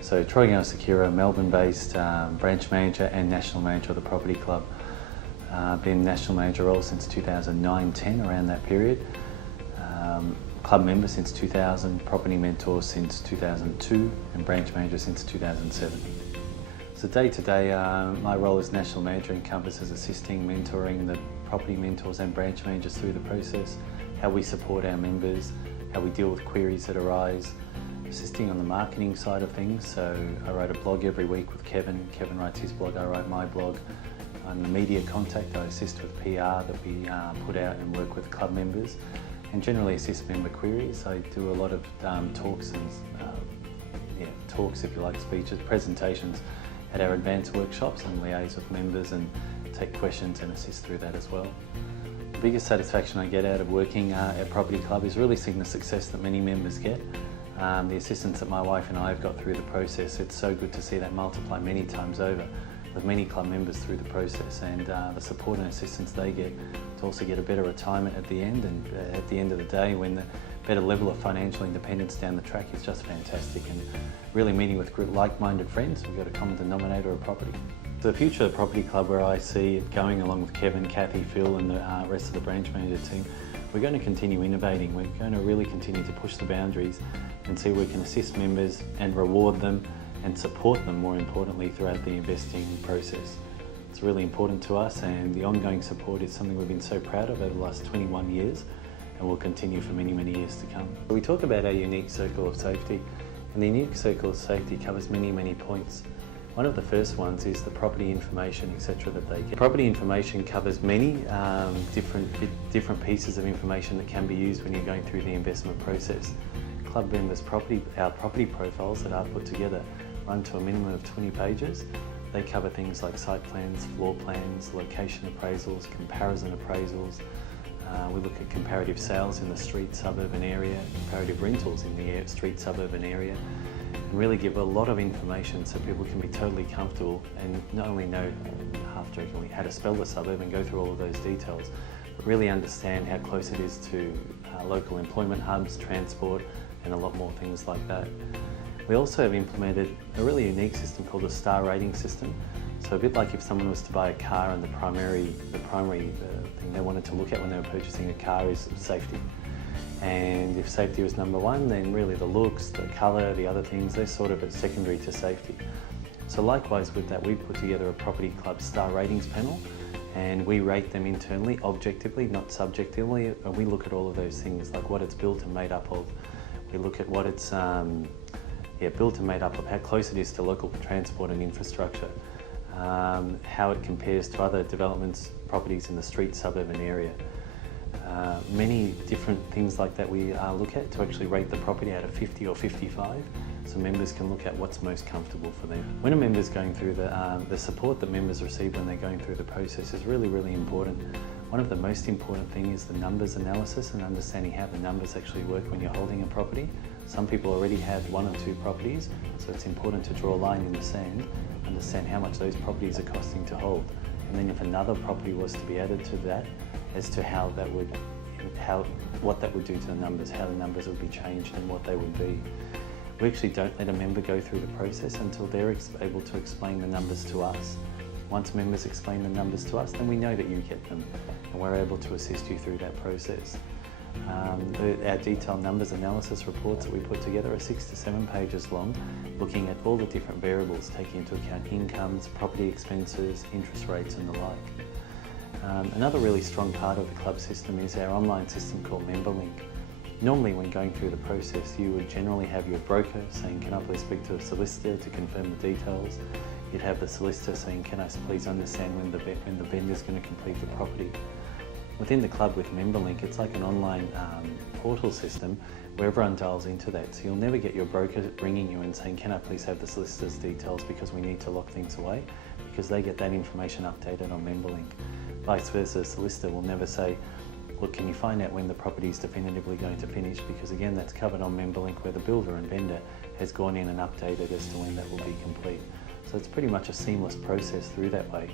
So Troy Secura, Melbourne-based branch manager and national manager of the property club. Been national manager role since 2009-10, around that period. Club member since 2000, property mentor since 2002, and branch manager since 2007. So day to day, my role as national manager encompasses assisting, mentoring the property mentors and branch managers through the process, how we support our members, how we deal with queries that arise, assisting on the marketing side of things. So I write a blog every week with Kevin. Kevin writes his blog, I write my blog. I'm the media contact. I assist with PR that we put out and work with club members, and generally assist member queries. I do a lot of talks and talks, if you like, speeches, presentations at our advanced workshops, and liaise with members and take questions and assist through that as well. The biggest satisfaction I get out of working at Property Club is really seeing the success that many members get. The assistance that my wife and I have got through the process, it's so good to see that multiply many times over with many club members through the process, and the support and assistance they get to also get a better retirement at the end, and at the end of the day when the better level of financial independence down the track is just fantastic, and really meeting with like-minded friends. We've got a common denominator of property. The future of the Property Club, where I see it going, along with Kevin, Kathy, Phil and the rest of the branch manager team, we're going to continue innovating. We're going to really continue to push the boundaries and see where we can assist members and reward them and support them, more importantly, throughout the investing process. It's really important to us, and the ongoing support is something we've been so proud of over the last 21 years and will continue for many, many years to come. We talk about our unique circle of safety, and the unique circle of safety covers many, many points. One of the first ones is the property information, etc. that they get. Property information covers many different pieces of information that can be used when you're going through the investment process. Club members' our property profiles that are put together run to a minimum of 20 pages. They cover things like site plans, floor plans, location appraisals, comparison appraisals. We look at comparative sales in the street suburban area, comparative rentals in the street suburban area, and really give a lot of information so people can be totally comfortable and not only know, half-jokingly, how to spell the suburb and go through all of those details, but really understand how close it is to local employment hubs, transport, and a lot more things like that. We also have implemented a really unique system called the star rating system. So a bit like if someone was to buy a car, and the primary thing they wanted to look at when they were purchasing a car is safety. And if safety was number one, then really the looks, the colour, the other things, they're sort of secondary to safety. So likewise with that, we put together a Property Club star ratings panel, and we rate them internally, objectively, not subjectively, and we look at all of those things, like what it's built and made up of. We look at what it's built and made up of, how close it is to local transport and infrastructure, how it compares to other developments, properties in the street suburban area. Many different things like that we look at to actually rate the property out of 50 or 55, so members can look at what's most comfortable for them. When a member's going through the support that members receive when they're going through the process is really, really important. One of the most important things is the numbers analysis and understanding how the numbers actually work when you're holding a property. Some people already have 1 or 2 properties, so it's important to draw a line in the sand, understand how much those properties are costing to hold. And then if another property was to be added to that, as to what that would do to the numbers, how the numbers would be changed and what they would be. We actually don't let a member go through the process until they're able to explain the numbers to us. Once members explain the numbers to us, then we know that you get them, and we're able to assist you through that process. Our detailed numbers analysis reports that we put together are 6 to 7 pages long, looking at all the different variables, taking into account incomes, property expenses, interest rates and the like. Another really strong part of the club system is our online system called MemberLink. Normally when going through the process, you would generally have your broker saying, can I please speak to a solicitor to confirm the details? You'd have the solicitor saying, can I please understand when the vendor's going to complete the property? Within the club with MemberLink, it's like an online portal system where everyone dials into that. So you'll never get your broker ringing you and saying, can I please have the solicitor's details because we need to lock things away, because they get that information updated on MemberLink. Vice versa, a solicitor will never say, look, can you find out when the property is definitively going to finish? Because again, that's covered on MemberLink, where the builder and vendor has gone in and updated as to when that will be complete. So it's pretty much a seamless process through that way.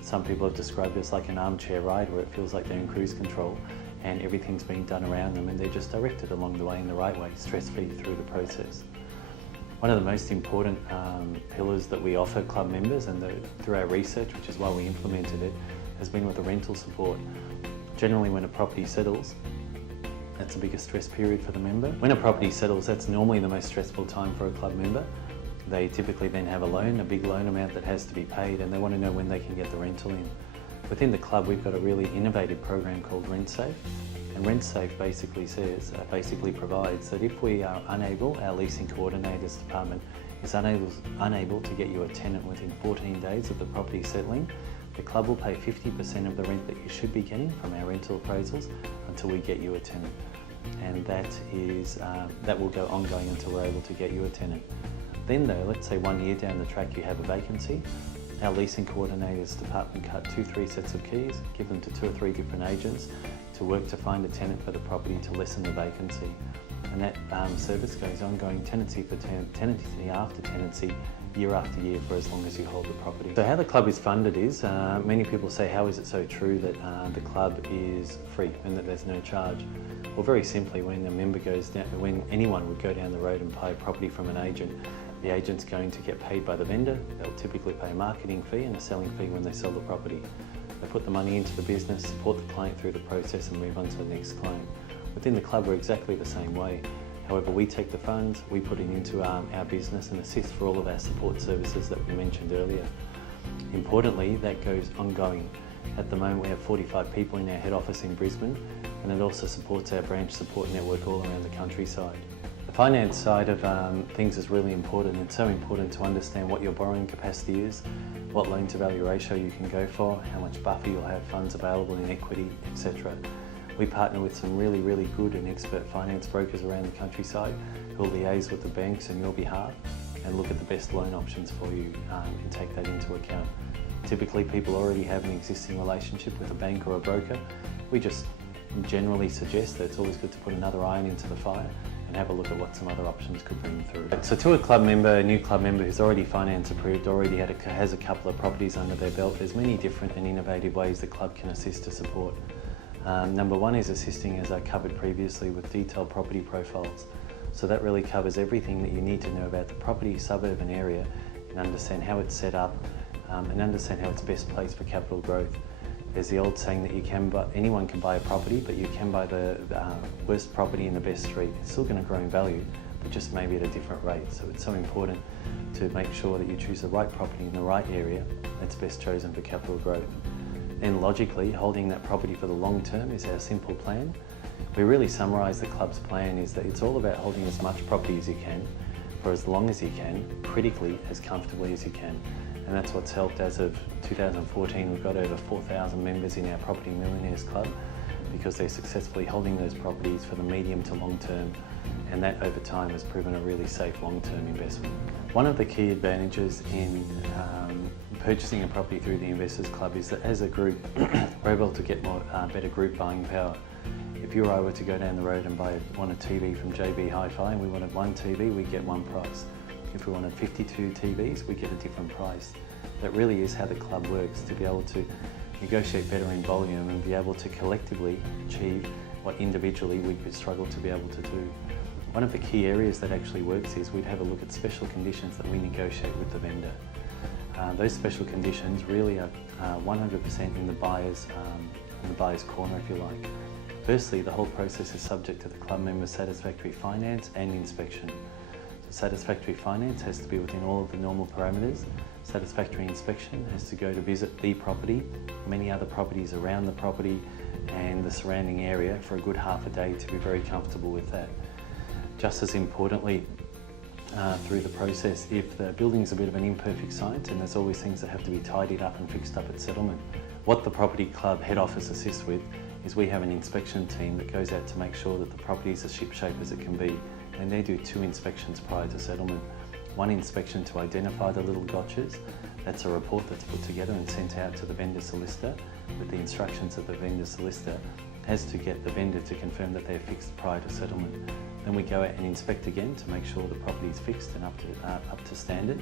Some people have described it as like an armchair ride, where it feels like they're in cruise control and everything's being done around them and they're just directed along the way in the right way, stress-free through the process. One of the most important pillars that we offer club members, and through our research, which is why we implemented it, has been with the rental support. Generally, when a property settles, that's the biggest stress period for the member. When a property settles, that's normally the most stressful time for a club member. They typically then have a loan, a big loan amount that has to be paid, and they want to know when they can get the rental in. Within the club, we've got a really innovative program called RentSafe. And RentSafe basically provides that if we are unable, our leasing coordinators department is unable to get you a tenant within 14 days of the property settling, the club will pay 50% of the rent that you should be getting from our rental appraisals until we get you a tenant. And that will go ongoing until we're able to get you a tenant. Then though, let's say 1 year down the track you have a vacancy, our leasing coordinators department cut 2-3 sets of keys, give them to 2 or 3 different agents to work to find a tenant for the property to lessen the vacancy. And that service goes ongoing tenancy for tenancy after tenancy, year after year, for as long as you hold the property. So how the club is funded is, many people say, how is it so true that the club is free and that there's no charge? Well, very simply, when a member goes down, when anyone would go down the road and buy a property from an agent, the agent's going to get paid by the vendor. They'll typically pay a marketing fee and a selling fee when they sell the property. They put the money into the business, support the client through the process and move on to the next claim. Within the club, we're exactly the same way. However, we take the funds, we put it into our business and assist for all of our support services that we mentioned earlier. Importantly, that goes ongoing. At the moment, we have 45 people in our head office in Brisbane, and it also supports our branch support network all around the countryside. The finance side of things is really important. It's so important to understand what your borrowing capacity is, what loan to value ratio you can go for, how much buffer you'll have funds available in equity, etc. We partner with some really, really good and expert finance brokers around the countryside who will liaise with the banks on your behalf and look at the best loan options for you and take that into account. Typically, people already have an existing relationship with a bank or a broker. We just generally suggest that it's always good to put another iron into the fire and have a look at what some other options could bring through. So to a new club member who's already finance approved, already has a couple of properties under their belt, there's many different and innovative ways the club can assist to support. Number one is assisting, as I covered previously, with detailed property profiles. So that really covers everything that you need to know about the property, suburb and area, and understand how it's set up and understand how it's best placed for capital growth. There's the old saying that anyone can buy a property, but you can buy the worst property in the best street. It's still going to grow in value, but just maybe at a different rate. So it's so important to make sure that you choose the right property in the right area that's best chosen for capital growth. Then logically, holding that property for the long term is our simple plan. We really summarise the club's plan is that it's all about holding as much property as you can, for as long as you can, critically as comfortably as you can. And that's what's helped. As of 2014, we've got over 4,000 members in our Property Millionaires Club because they're successfully holding those properties for the medium to long term, and that over time has proven a really safe long-term investment. One of the key advantages in purchasing a property through the Investors Club is that as a group, we're able to get better group buying power. If you or I were to go down the road and want a TV from JB Hi-Fi and we wanted one TV, we'd get one price. If we wanted 52 TVs, we get a different price. That really is how the club works, to be able to negotiate better in volume and be able to collectively achieve what individually we could struggle to be able to do. One of the key areas that actually works is we'd have a look at special conditions that we negotiate with the vendor. Those special conditions really are 100% in the buyer's corner, if you like. Firstly, the whole process is subject to the club member's satisfactory finance and inspection. Satisfactory finance has to be within all of the normal parameters. Satisfactory inspection has to go to visit the property, many other properties around the property and the surrounding area for a good half a day to be very comfortable with that. Just as importantly, through the process, if the building is a bit of an imperfect science and there's always things that have to be tidied up and fixed up at settlement, what the Property Club head office assists with is we have an inspection team that goes out to make sure that the property is as shipshape as it can be, and they do 2 inspections prior to settlement. One inspection to identify the little gotchas. That's a report that's put together and sent out to the vendor solicitor with the instructions that the vendor solicitor has to get the vendor to confirm that they're fixed prior to settlement. Then we go out and inspect again to make sure the property is fixed and up to standard,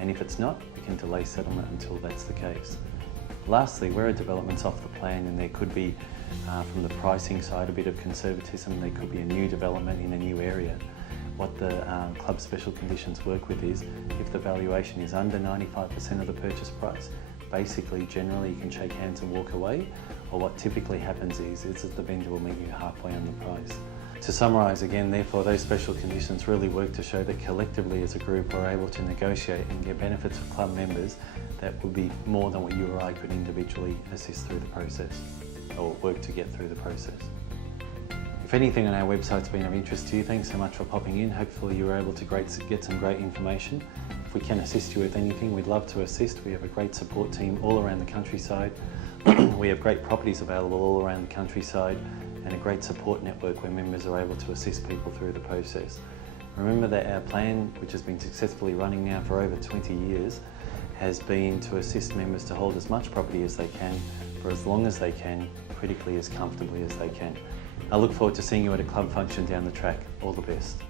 and if it's not, we can delay settlement until that's the case. Lastly, where a development's off the plan and there could be, from the pricing side, a bit of conservatism, there could be a new development in a new area. what the club special conditions work with is, if the valuation is under 95% of the purchase price, basically generally you can shake hands and walk away, or what typically happens is that the vendor will meet you halfway on the price. To summarise again, therefore, those special conditions really work to show that collectively as a group we're able to negotiate and get benefits for club members that would be more than what you or I could individually assist through the process or work to get through the process. If anything on our website's been of interest to you, thanks so much for popping in. Hopefully you were able to get some great information. If we can assist you with anything, we'd love to assist. We have a great support team all around the countryside. We have great properties available all around the countryside and a great support network where members are able to assist people through the process. Remember that our plan, which has been successfully running now for over 20 years, has been to assist members to hold as much property as they can for as long as they can, critically as comfortably as they can. I look forward to seeing you at a club function down the track. All the best.